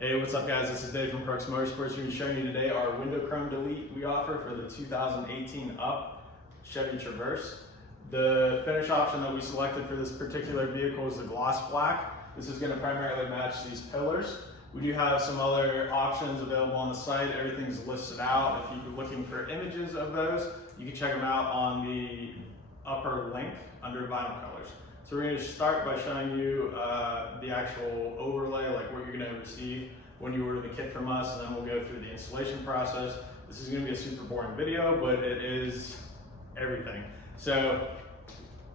Hey, what's up guys? This is Dave from Crux Moto. We're going to be showing you today our window chrome delete we offer for the 2018 up Chevy Traverse. The finish option that we selected for this particular vehicle is the gloss black. This is going to primarily match these pillars. We do have some other options available on the site. Everything's listed out. If you're looking for images of those, you can check them out on the upper link under vinyl colors. So we're going to start by showing you the actual overlay, like what you're going to receive when you order the kit from us, and then we'll go through the installation process. This is going to be a super boring video, but it is everything. So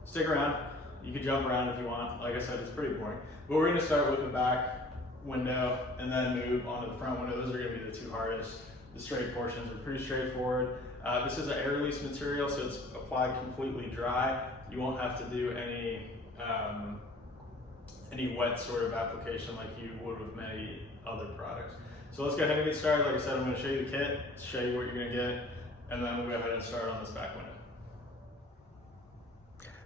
stick around. You can jump around if you want. Like I said, it's pretty boring. But we're going to start with the back window and then move on to the front window. Those are going to be the two hardest. The straight portions are pretty straightforward. This is an air release material, so it's applied completely dry. You won't have to do any wet sort of application like you would with many other products. So let's go ahead and get started. Like I said, I'm going to show you the kit, show you what you're going to get, and then we'll go ahead and start on this back window.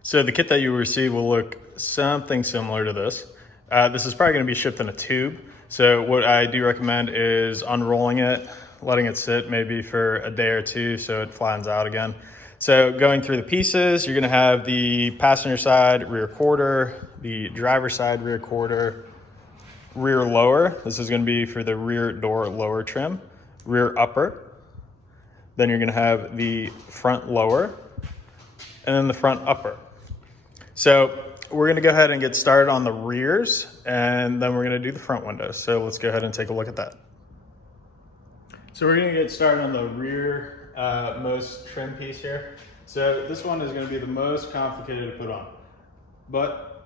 So the kit that you receive will look something similar to this. This is probably going to be shipped in a tube. So what I do recommend is unrolling it, letting it sit maybe for a day or two so it flattens out again. So going through the pieces, you're gonna have the passenger side rear quarter, the driver side rear quarter, rear lower. This is gonna be for the rear door lower trim, rear upper. Then you're gonna have the front lower, and then the front upper. So we're gonna go ahead and get started on the rears, and then we're gonna do the front windows. So let's go ahead and take a look at that. So we're gonna get started on the rear most trim piece here. So this one is gonna be the most complicated to put on, but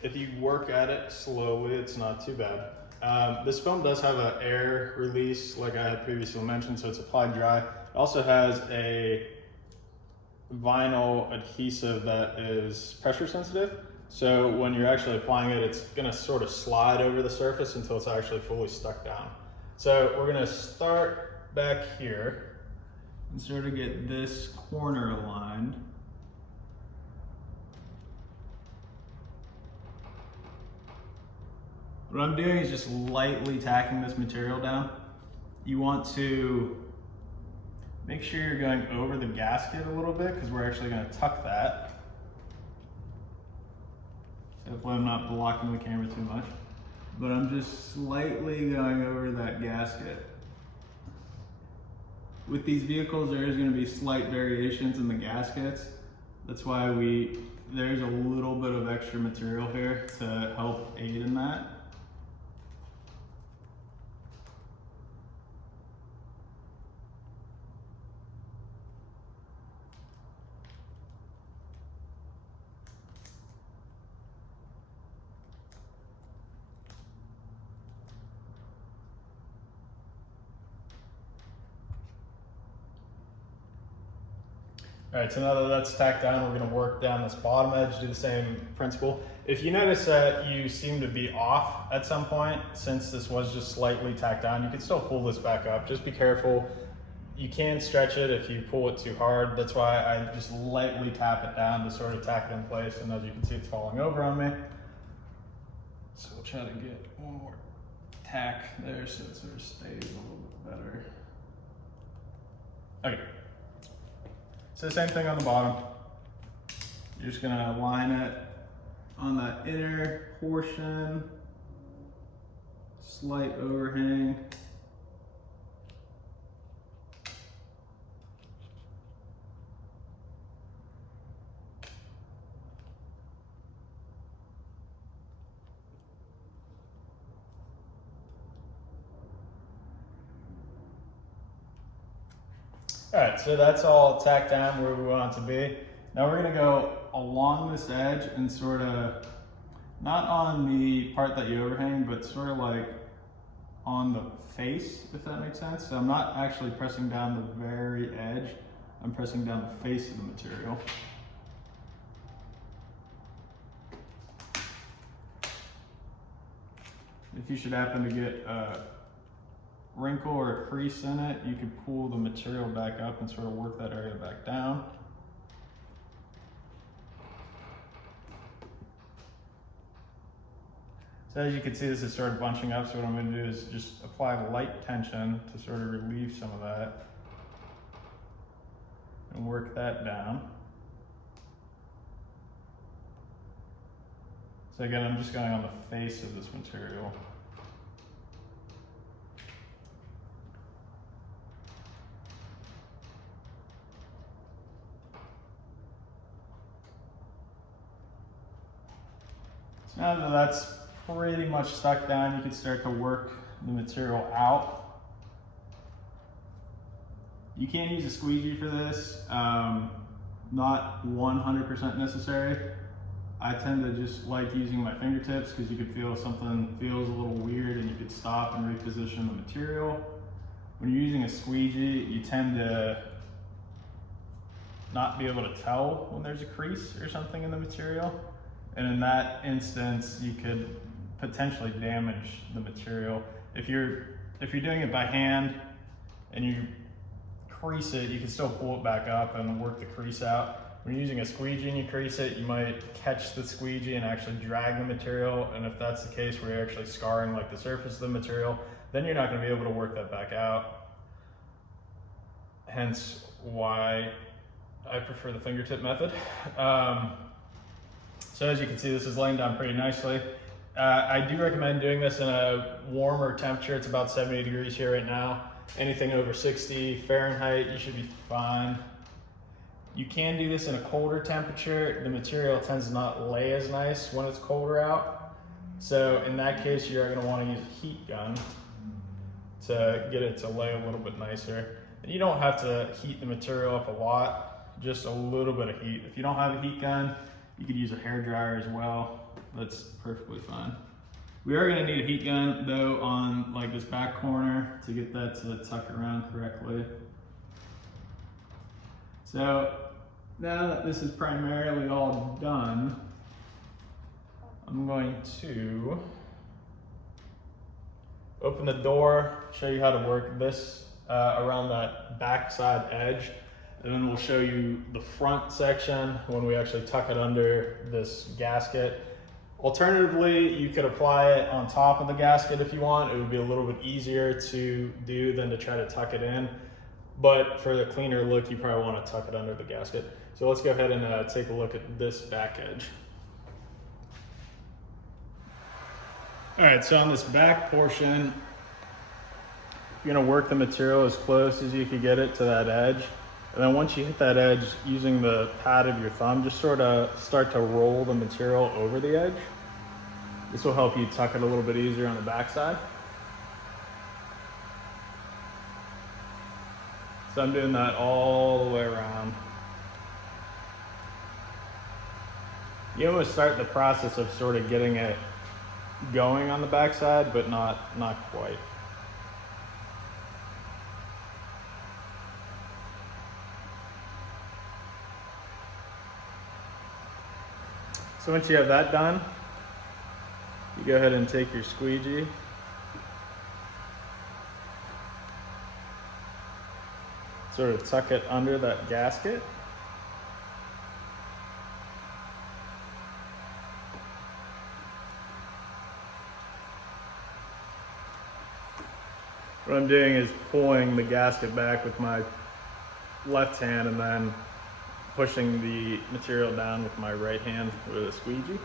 if you work at it slowly, it's not too bad. This foam does have an air release, like I had previously mentioned, so it's applied dry. It also has a vinyl adhesive that is pressure sensitive. So when you're actually applying it, it's gonna sort of slide over the surface until it's actually fully stuck down. So we're gonna start back here and sort of get this corner aligned. What I'm doing is just lightly tacking this material down. You want to make sure you're going over the gasket a little bit because we're actually going to tuck that. Hopefully I'm not blocking the camera too much, but I'm just slightly going over that gasket. With these vehicles, there is going to be slight variations in the gaskets. That's why there's a little bit of extra material here to help aid in that. All right, so now that that's tacked down, we're gonna work down this bottom edge, do the same principle. If you notice that you seem to be off at some point, since this was just slightly tacked down, you can still pull this back up. Just be careful. You can stretch it if you pull it too hard. That's why I just lightly tap it down to sort of tack it in place. And as you can see, it's falling over on me. So we'll try to get one more tack there so it sort of stays a little bit better. Okay. So same thing on the bottom. You're just gonna align it on that inner portion, slight overhang. All right, so that's all tacked down where we want it to be. Now we're gonna go along this edge and sort of, not on the part that you overhang, but sort of like on the face, if that makes sense. So I'm not actually pressing down the very edge, I'm pressing down the face of the material. If you should happen to get a wrinkle or a crease in it, you could pull the material back up and sort of work that area back down. So as you can see, this is sort of bunching up. So what I'm going to do is just apply light tension to sort of relieve some of that and work that down. So again, I'm just going on the face of this material. So now that that's pretty much stuck down, you can start to work the material out. You can use a squeegee for this, not 100% necessary. I tend to just like using my fingertips because you could feel if something feels a little weird and you could stop and reposition the material. When you're using a squeegee, you tend to not be able to tell when there's a crease or something in the material. And in that instance, you could potentially damage the material. If you're doing it by hand and you crease it, you can still pull it back up and work the crease out. When you're using a squeegee and you crease it, you might catch the squeegee and actually drag the material. And if that's the case where you're actually scarring like the surface of the material, then you're not going to be able to work that back out. Hence why I prefer the fingertip method. So as you can see, this is laying down pretty nicely. I do recommend doing this in a warmer temperature. It's about 70 degrees here right now. Anything over 60 Fahrenheit, you should be fine. You can do this in a colder temperature. The material tends to not lay as nice when it's colder out. So in that case, you're gonna wanna use a heat gun to get it to lay a little bit nicer. And you don't have to heat the material up a lot, just a little bit of heat. If you don't have a heat gun, you could use a hair dryer as well. That's perfectly fine. We are gonna need a heat gun though on like this back corner to get that to tuck around correctly. So now that this is primarily all done, I'm going to open the door, show you how to work this around that backside edge. And then we'll show you the front section when we actually tuck it under this gasket. Alternatively, you could apply it on top of the gasket if you want. It would be a little bit easier to do than to try to tuck it in. But for the cleaner look, you probably want to tuck it under the gasket. So let's go ahead and take a look at this back edge. All right, so on this back portion, you're gonna work the material as close as you can get it to that edge. And then once you hit that edge, using the pad of your thumb, just sort of start to roll the material over the edge. This will help you tuck it a little bit easier on the backside. So I'm doing that all the way around. You almost start the process of sort of getting it going on the backside, but not quite. So once you have that done, you go ahead and take your squeegee, sort of tuck it under that gasket. What I'm doing is pulling the gasket back with my left hand and then pushing the material down with my right hand with a squeegee.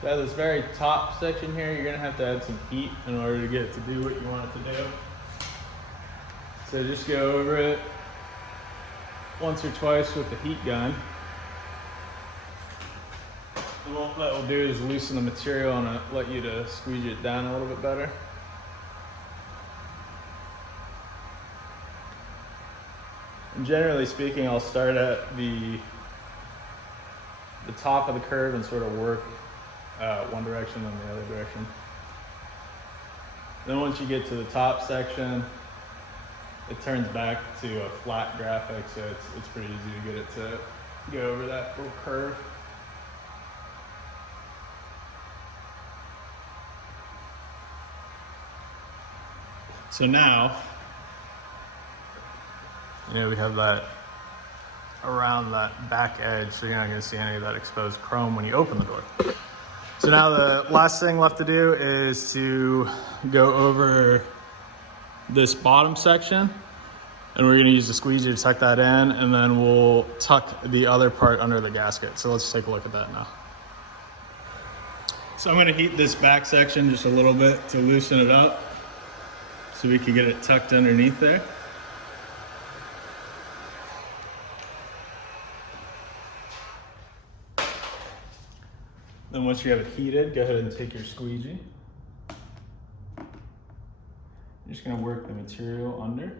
So this very top section here, you're gonna have to add some heat in order to get it to do what you want it to do. So just go over it once or twice with the heat gun. And what that will do is loosen the material and let you to squeeze it down a little bit better. And generally speaking, I'll start at the top of the curve and sort of work one direction and the other direction. Then once you get to the top section, it turns back to a flat graphic, so it's pretty easy to get it to go over that little curve. So now, we have that around that back edge, so you're not gonna see any of that exposed chrome when you open the door. So now the last thing left to do is to go over this bottom section, and we're gonna use the squeegee to tuck that in, and then we'll tuck the other part under the gasket. So let's take a look at that now. So I'm gonna heat this back section just a little bit to loosen it up so we can get it tucked underneath there. Then once you have it heated, go ahead and take your squeegee. You're just gonna work the material under.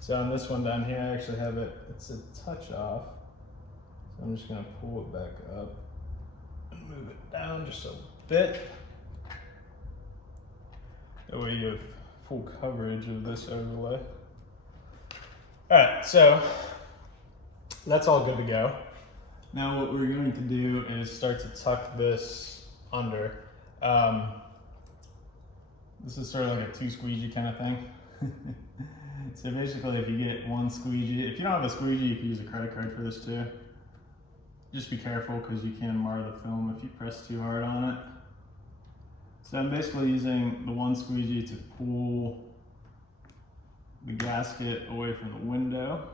So on this one down here, I actually have it's a touch off. So I'm just gonna pull it back up and move it down just a bit. That way you have full coverage of this overlay. All right, so that's all good to go. Now what we're going to do is start to tuck this under. This is sort of like a two squeegee kind of thing. So basically, if you get one squeegee, if you don't have a squeegee, you can use a credit card for this too. Just be careful because you can mar the film if you press too hard on it. So I'm basically using the one squeegee to pull the gasket away from the window,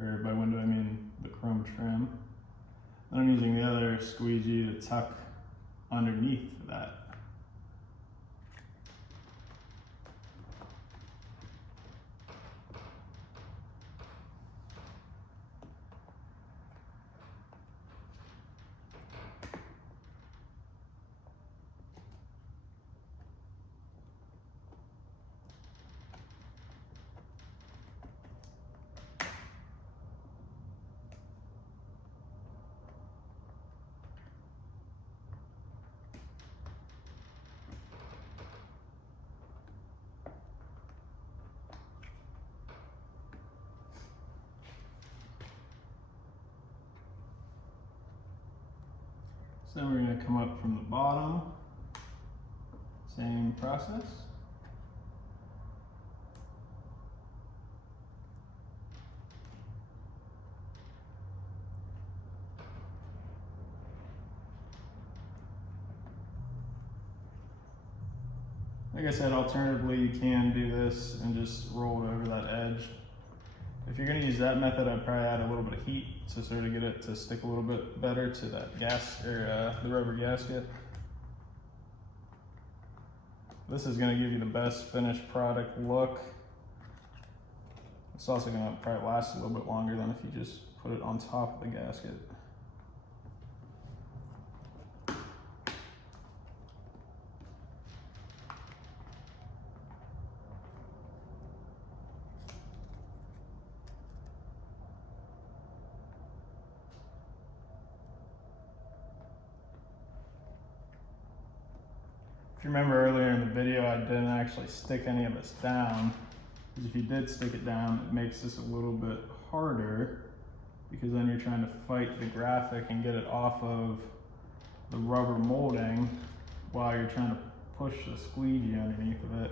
or by window I mean the chrome trim. Then I'm using the other squeegee to tuck underneath that. So then we're going to come up from the bottom, same process. Like I said, alternatively, you can do this and just roll it over that edge. If you're going to use that method, I'd probably add a little bit of heat to sort of get it to stick a little bit better to that gas or the rubber gasket. This is going to give you the best finished product look. It's also going to probably last a little bit longer than if you just put it on top of the gasket. If you remember earlier in the video, I didn't actually stick any of this down, because if you did stick it down, it makes this a little bit harder, because then you're trying to fight the graphic and get it off of the rubber molding while you're trying to push the squeegee underneath of it.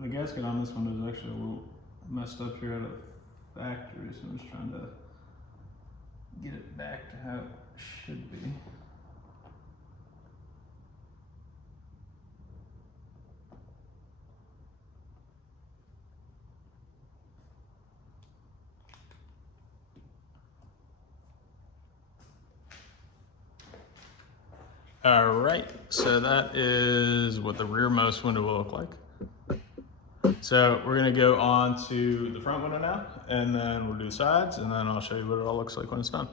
The gasket on this one is actually a little messed up here at a factory, so I'm just trying to get it back to how it should be. All right, so that is what the rearmost window will look like. So we're gonna go on to the front window now, and then we'll do the sides, and then I'll show you what it all looks like when it's done.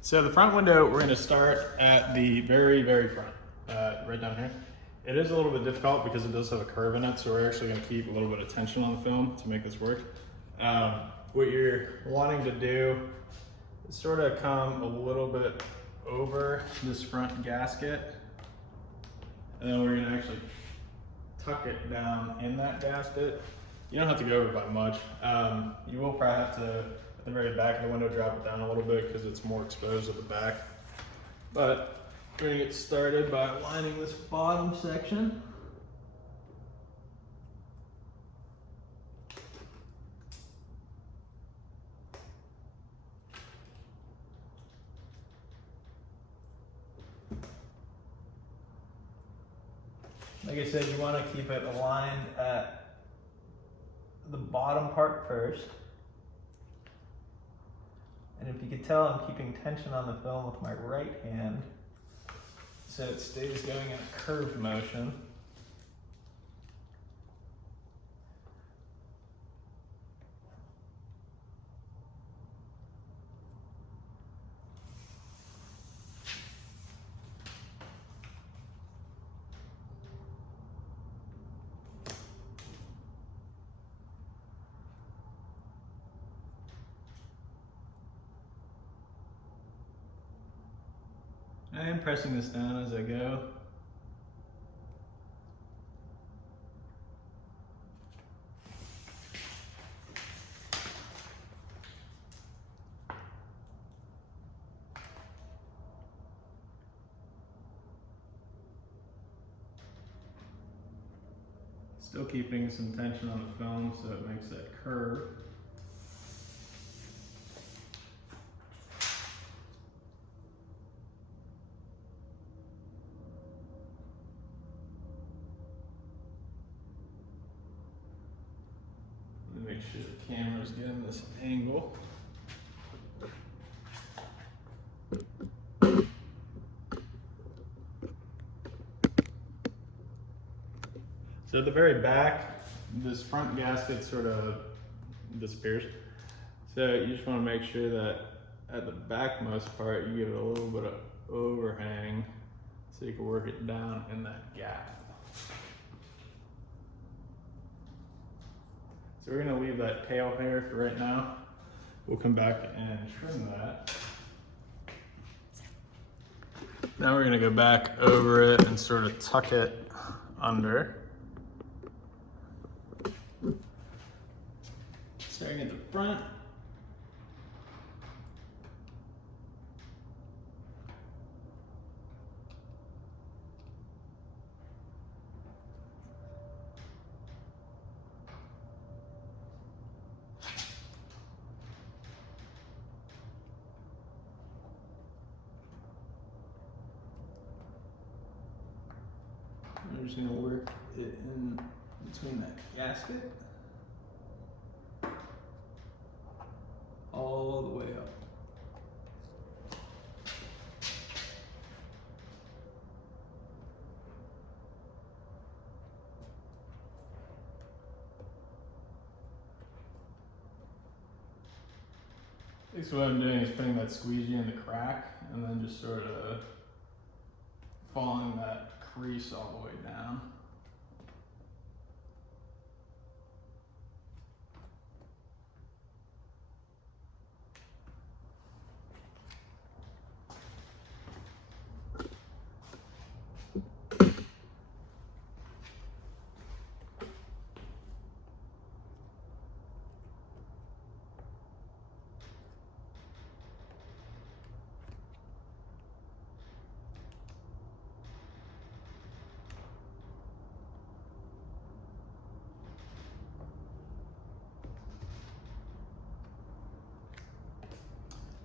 So the front window, we're gonna start at the very, very front, right down here. It is a little bit difficult because it does have a curve in it, so we're actually gonna keep a little bit of tension on the film to make this work. What you're wanting to do is sort of come a little bit over this front gasket, and then we're gonna actually tuck it down in that gasket. You don't have to go over by much. You will probably have to, at the very back of the window, drop it down a little bit because it's more exposed at the back. But we're gonna get started by lining this bottom section. Like I said, you want to keep it aligned at the bottom part first. And if you can tell, I'm keeping tension on the film with my right hand, so it stays going in a curved motion. I am pressing this down as I go. Still keeping some tension on the film so it makes that curve. Make sure the camera's getting this angle. So at the very back, this front gasket sort of disappears. So you just want to make sure that at the backmost part, you give it a little bit of overhang so you can work it down in that gap. So we're gonna leave that tail hair for right now. We'll come back and trim that. Now we're gonna go back over it and sort of tuck it under. Starting at the front. I'm just gonna work it in between that gasket all the way up. So what I'm doing is putting that squeegee in the crack and then just sort of following that crease all the way down.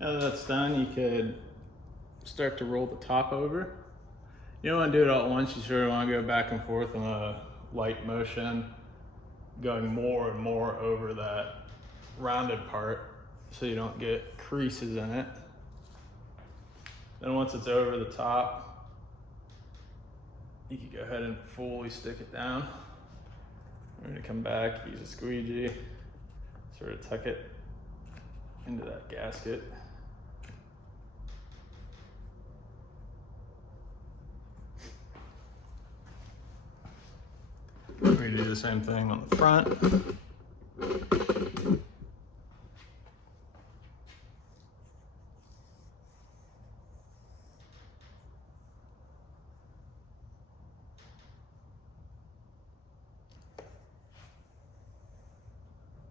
Now that that's done, you could start to roll the top over. You don't want to do it all at once. You sort of want to go back and forth in a light motion, going more and more over that rounded part so you don't get creases in it. Then once it's over the top, you can go ahead and fully stick it down. We're gonna come back, use a squeegee, sort of tuck it into that gasket. We're gonna do the same thing on the front.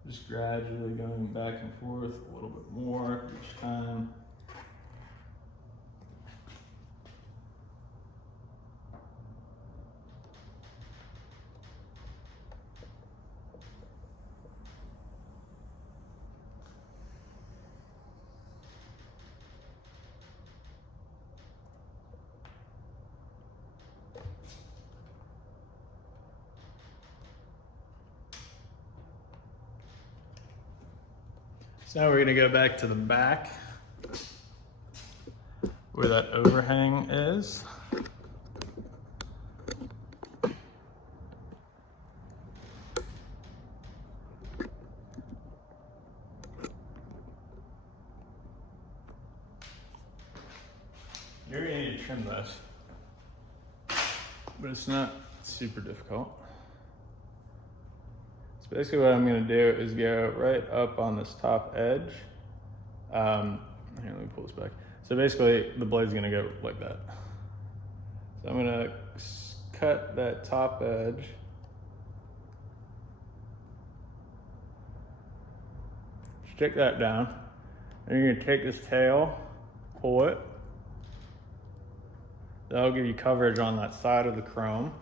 Just gradually going back and forth a little bit more each time. So now we're gonna go back to the back where that overhang is. You're gonna need to trim this, but it's not super difficult. Basically what I'm gonna do is go right up on this top edge. Here, let me pull this back. So basically the blade's gonna go like that. So I'm gonna cut that top edge. Stick that down. And you're gonna take this tail, pull it. That'll give you coverage on that side of the chrome.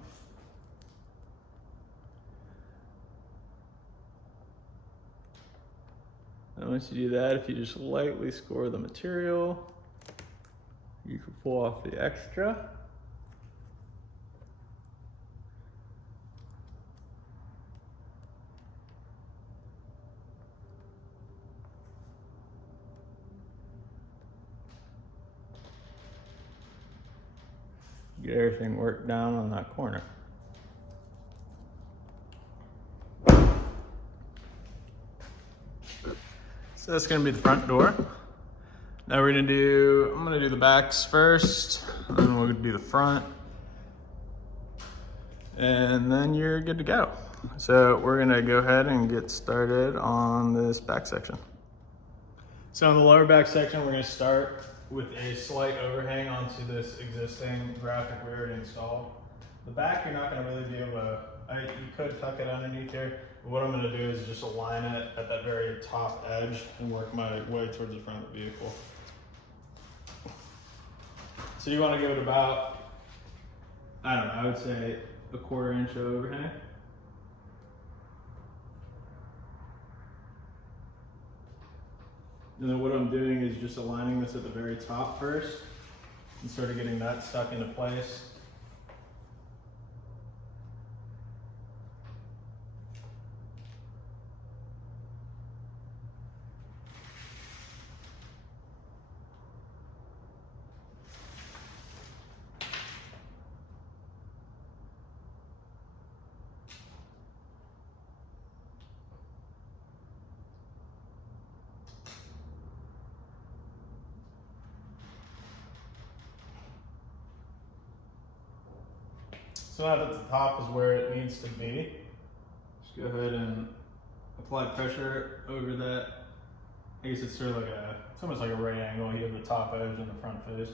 And once you do that, if you just lightly score the material, you can pull off the extra. Get everything worked down on that corner. So that's gonna be the front door. Now I'm gonna do the backs first, and then we'll do the front. And then you're good to go. So we're gonna go ahead and get started on this back section. So on the lower back section, we're gonna start with a slight overhang onto this existing graphic we already installed. The back, you're not gonna really be able to, you could tuck it underneath here, but what I'm gonna do is just align it at that very top edge and work my way towards the front of the vehicle. So you wanna give it about, I don't know, I would say a 1/4 inch overhang. And then what I'm doing is just aligning this at the very top first and sort of getting that stuck into place. So now that the top is where it needs to be, just go ahead and apply pressure over that. I guess it's sort of like it's almost like a right angle. You have the top edge and the front face.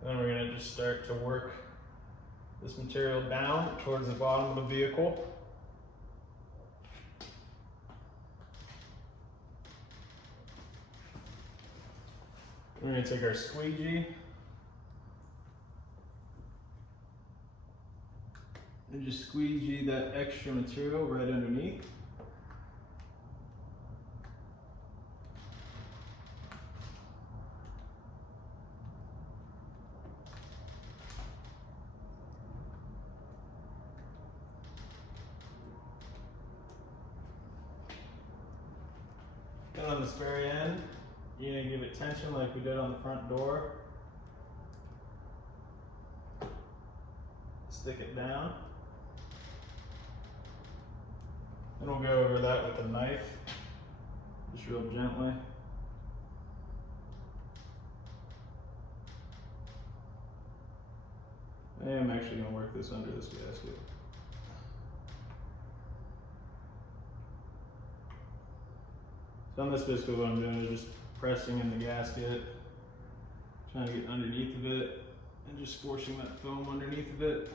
And then we're gonna just start to work this material down towards the bottom of the vehicle. We're gonna take our squeegee and just squeegee that extra material right underneath. on this very end, you're gonna give it tension like we did on the front door. Stick it down. Then we'll go over that with a knife, just real gently. I am actually going to work this under this gasket. So on this, basically what I'm doing is just pressing in the gasket, trying to get underneath of it, and just squishing that foam underneath of it.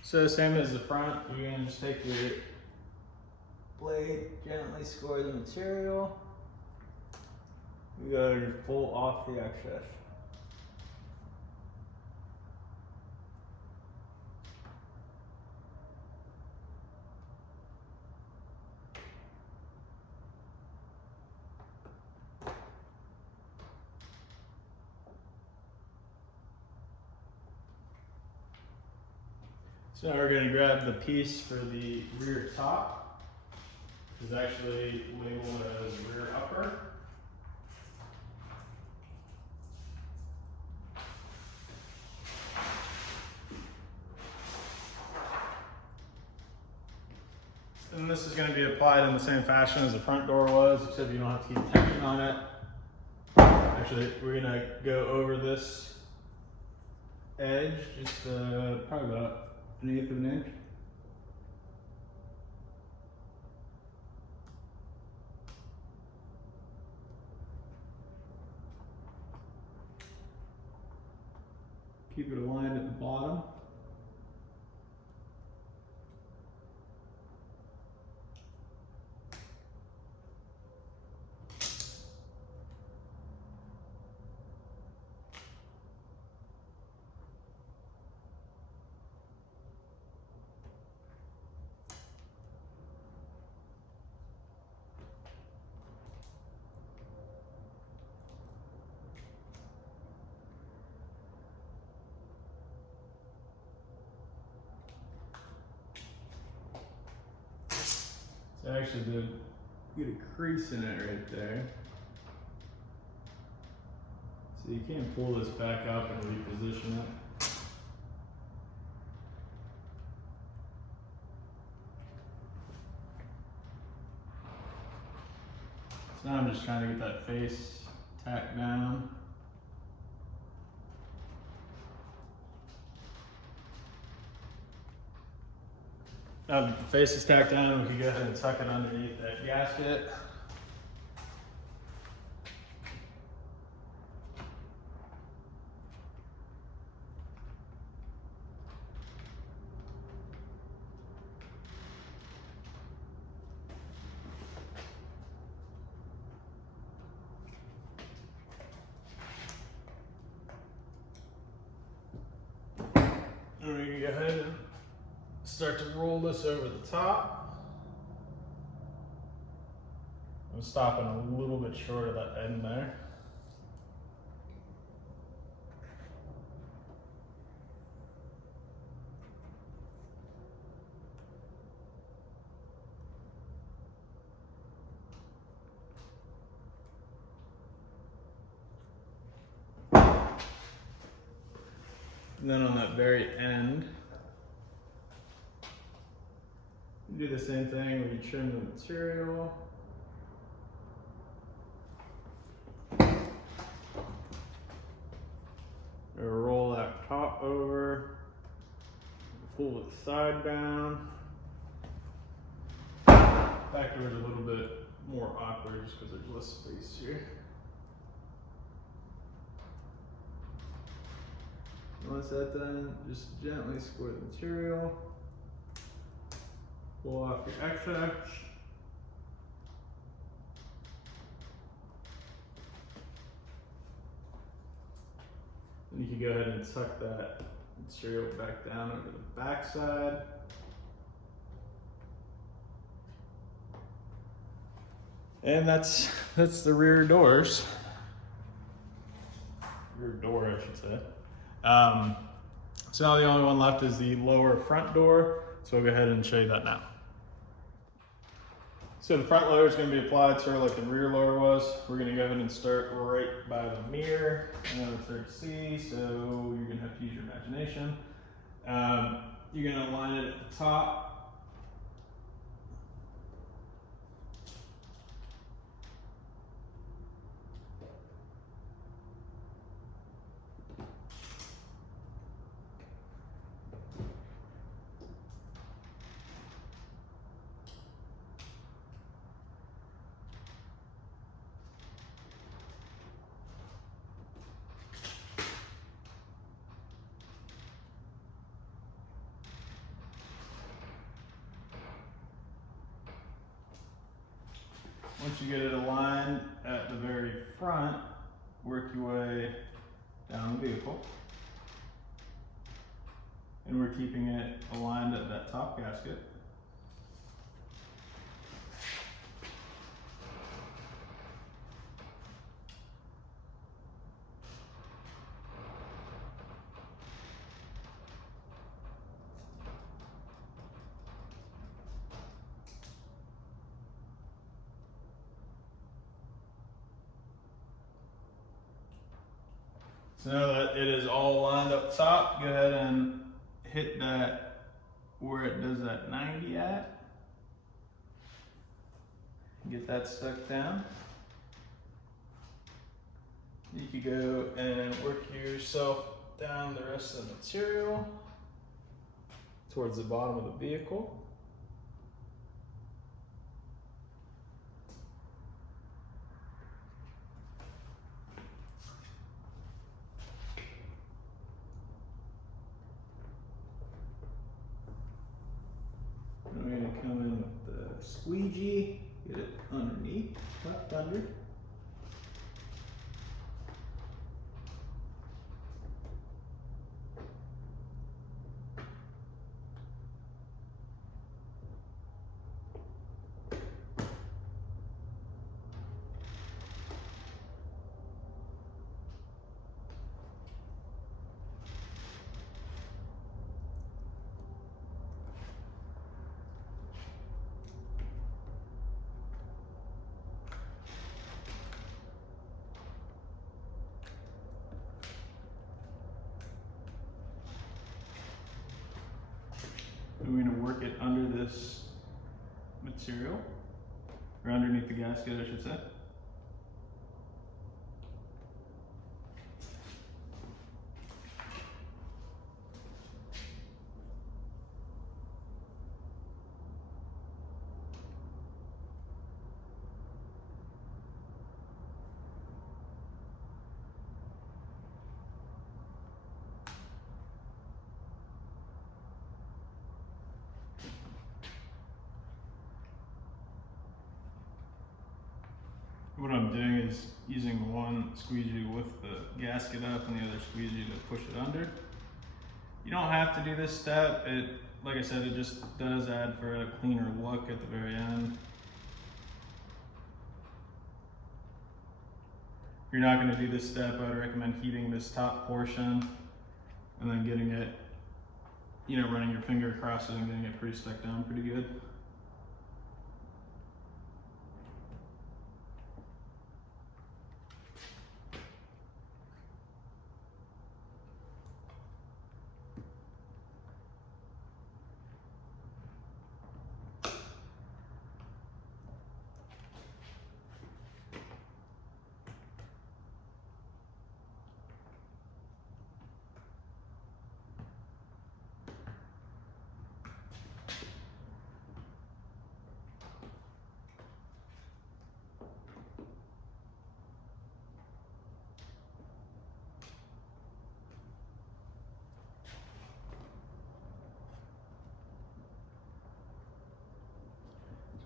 So same as the front, you're gonna just take your blade, gently score the material. You gotta pull off the excess. So now we're going to grab the piece for the rear top. It's actually labeled as rear upper. And this is going to be applied in the same fashion as the front door was, except you don't have to keep tension on it. Actually, we're going to go over this edge, just probably about 1/8 of an inch. Keep it aligned at the bottom. So I actually did get a crease in it right there. So you can pull this back up and reposition it. So now I'm just trying to get that face tacked down. Now that the face is tacked down, we can go ahead and tuck it underneath that gasket. And we can go ahead and start to roll this over the top. I'm stopping a little bit short of that end there. And then on that very end, you do the same thing where you trim the material. Or roll that top over, pull the side down. Back door is a little bit more awkward just because there's less space here. Once that's done, just gently score the material. Pull off your excess. And you can go ahead and tuck that material back down over the back side. And that's the rear doors. Rear door, I should say. So now the only one left is the lower front door. So we'll go ahead and show you that now. So the front loader is going to be applied sort of like the rear loader was. We're going to go ahead and start right by the mirror. I know it's hard to see, so you're going to have to use your imagination. You're going to align it at the top. Once you get it aligned at the very front, work your way down the vehicle. And we're keeping it aligned at that top gasket. So now that it is all lined up top, go ahead and hit that where it does that 90 at. Get that stuck down. You can go and work yourself down the rest of the material towards the bottom of the vehicle. We're going to come in with the squeegee, get it underneath, tucked under. We're going to work it under this material, or underneath the gasket, I should say. What I'm doing is using one squeegee with the gasket up and the other squeegee to push it under. You don't have to do this step. Like I said, it just does add for a cleaner look at the very end. If you're not going to do this step, I would recommend heating this top portion and then getting it, running your finger across it and getting it pretty stuck down pretty good.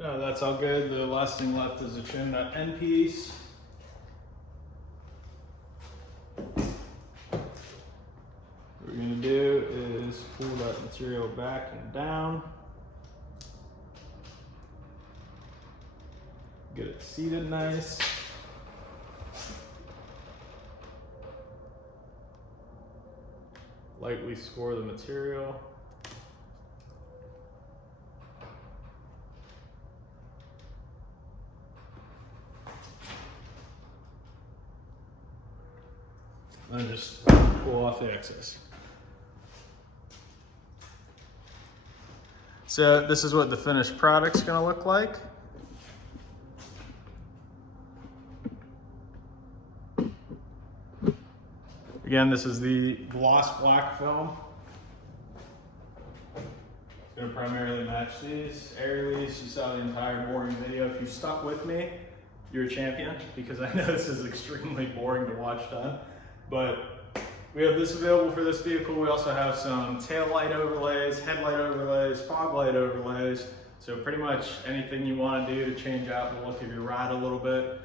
No, that's all good. The last thing left is the trim nut end piece. What we're gonna do is pull that material back and down. Get it seated nice. Lightly score the material. And just pull off the excess. So this is what the finished product's gonna look like. Again, this is the gloss black film. It's gonna primarily match these. Air release, you saw the entire boring video. If you stuck with me, you're a champion, because I know this is extremely boring to watch done. But we have this available for this vehicle. We also have some tail light overlays, headlight overlays, fog light overlays. So pretty much anything you want to do to change out the look of your ride a little bit.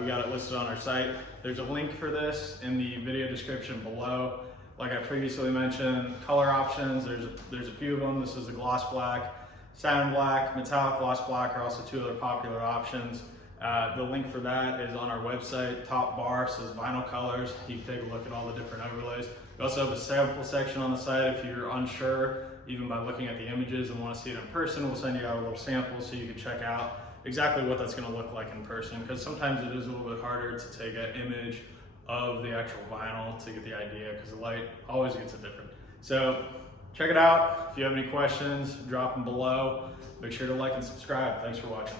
We got it listed on our site. There's a link for this in the video description below. Like I previously mentioned, color options, there's a few of them. This is the gloss black, satin black, metallic gloss black are also two other popular options. The link for that is on our website. Top bar says vinyl colors. You can take a look at all the different overlays. We also have a sample section on the site if you're unsure, even by looking at the images and want to see it in person. We'll send you out a little sample so you can check out exactly what that's going to look like in person, because sometimes it is a little bit harder to take an image of the actual vinyl to get the idea, because the light always gets it different. So check it out. If you have any questions, drop them below. Make sure to like and subscribe. Thanks for watching.